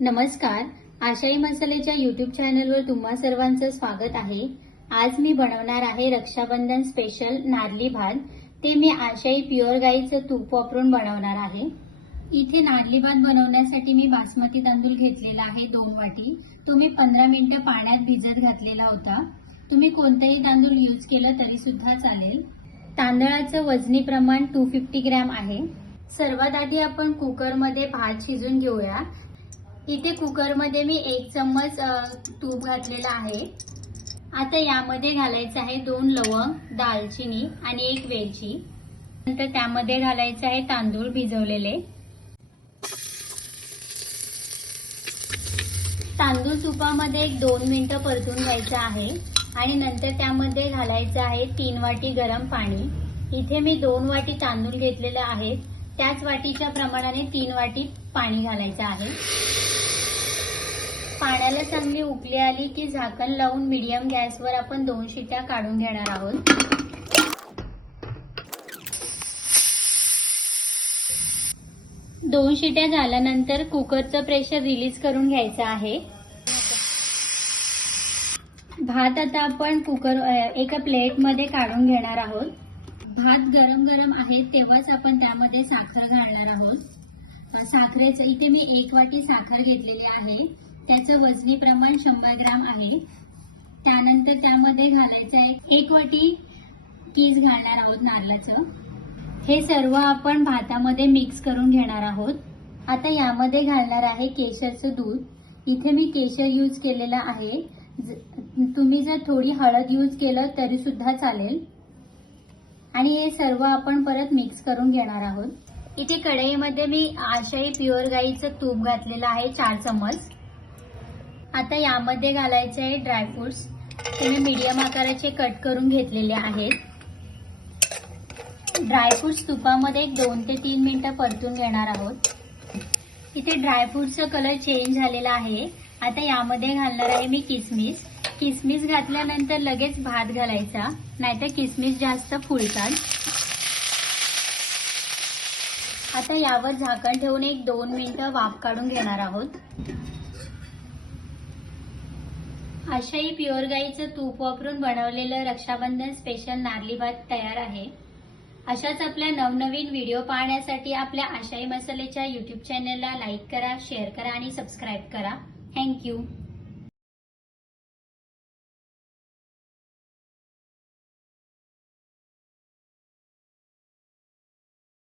नमस्कार, आशाई मसालेच्या यूट्यूब चॅनलवर तुम्हा सर्वांचं स्वागत आहे। आज मी बनवणार आहे रक्षाबंधन स्पेशल नारली भात। ते मी आशाई प्युअर गाईचं तूप वापरून बनवणार आहे। इथे नारली भात बनवण्यासाठी मी बासमती तांदूळ घेतलेला आहे 2 वाटी। तो मी 15 मिनिटे पाण्यात भिजत घातलेला होता। तुम्ही कोणतेही तांदूळ यूज केलं तरी सुद्धा चालेल। तांदळाचं वजनी प्रमाण 250 ग्रॅम आहे। सर्वात आधी आपण कुकरमध्ये भात शिजून घेऊया। इथे कुकरमध्ये मी 1 चम्मच तूप घातलेला आहे। आता यामध्ये घालायचं आहे 2 लवंग, दालचिनी आणि 1 वेलची। नंतर त्यामध्ये घालायचं आहे तांदूळ भिजवलेले। तांदूळ तुपामध्ये 1-2 मिनिटं परतून घ्यायचं आहे आणि नंतर त्यामध्ये घालायचं आहे 3 वाटी गरम पाणी। इथे मी 2 वाटी तांदूळ घेतलेले आहेत, त्याच वाटीच्या प्रमाणाने 3 वाटी पाणी घालायचं आहे। पाण्याला चांगली उकळी आली की झाकण लावून मीडियम गॅसवर आपण 2 शिट्या काढून घेणार आहोत। दोन शिट्या झाल्यानंतर कुकरचं प्रेशर रिलीज करून घ्यायचं आहे। भात आता आपण एका प्लेटमध्ये काढून घेणार आहोत। भात गरम गरम आहे तेव्हाच आपण त्यामध्ये साखर घालणार आहोत। साखरेचं इथे मी 1 वाटी साखर घेतलेली आहे, त्याचं वजनी प्रमाण 100 ग्रॅम आहे। त्यानंतर त्यामध्ये घालायचं आहे 1 वाटी कीस घालणार आहोत नारळाचं। हे सर्व आपण भातामध्ये मिक्स करून घेणार आहोत। आता यामध्ये घालणार आहे केशरचं दूध। इथे मी केशर यूज केलेला आहे, तुम्ही जर थोडी हळद यूज केलं तरी सुद्धा चालेल। आणि हे सर्व आपण परत मिक्स करून घेणार आहोत। इथे कढईमध्ये मी आशाई प्युअर गाईचं तूप घातलेलं आहे 4 चम्मच। आता यामध्ये घालायचे आहे ड्रायफ्रुट्स। ते मी मीडियम आकाराचे कट करून घेतलेले आहेत। ड्रायफ्रुट्स तुपामध्ये 2 ते 3 मिनिटं परतून घेणार आहोत। इथे ड्रायफ्रुटचा कलर चेंज झालेला आहे। आता यामध्ये घालणार आहे मी किसमिस। किसमिस घातल्यानंतर लगेच भात घालायचा, नाहीतर किसमिस जास्त फुलतात। आता यावर झाकण ठेवून 1-2 मिनिटं वाफ काढून घेणार आहोत। आशाई प्युअर गाईचं तूप वापरून बनवलेलं रक्षाबंधन स्पेशल नारली भात तयार आहे। अशाच आपल्या नवनवीन व्हिडिओ पाहण्यासाठी आपल्या आशाई मसालेच्या यूट्यूब चॅनलला लाईक करा, शेअर करा आणि सबस्क्राईब करा। थँक्यू।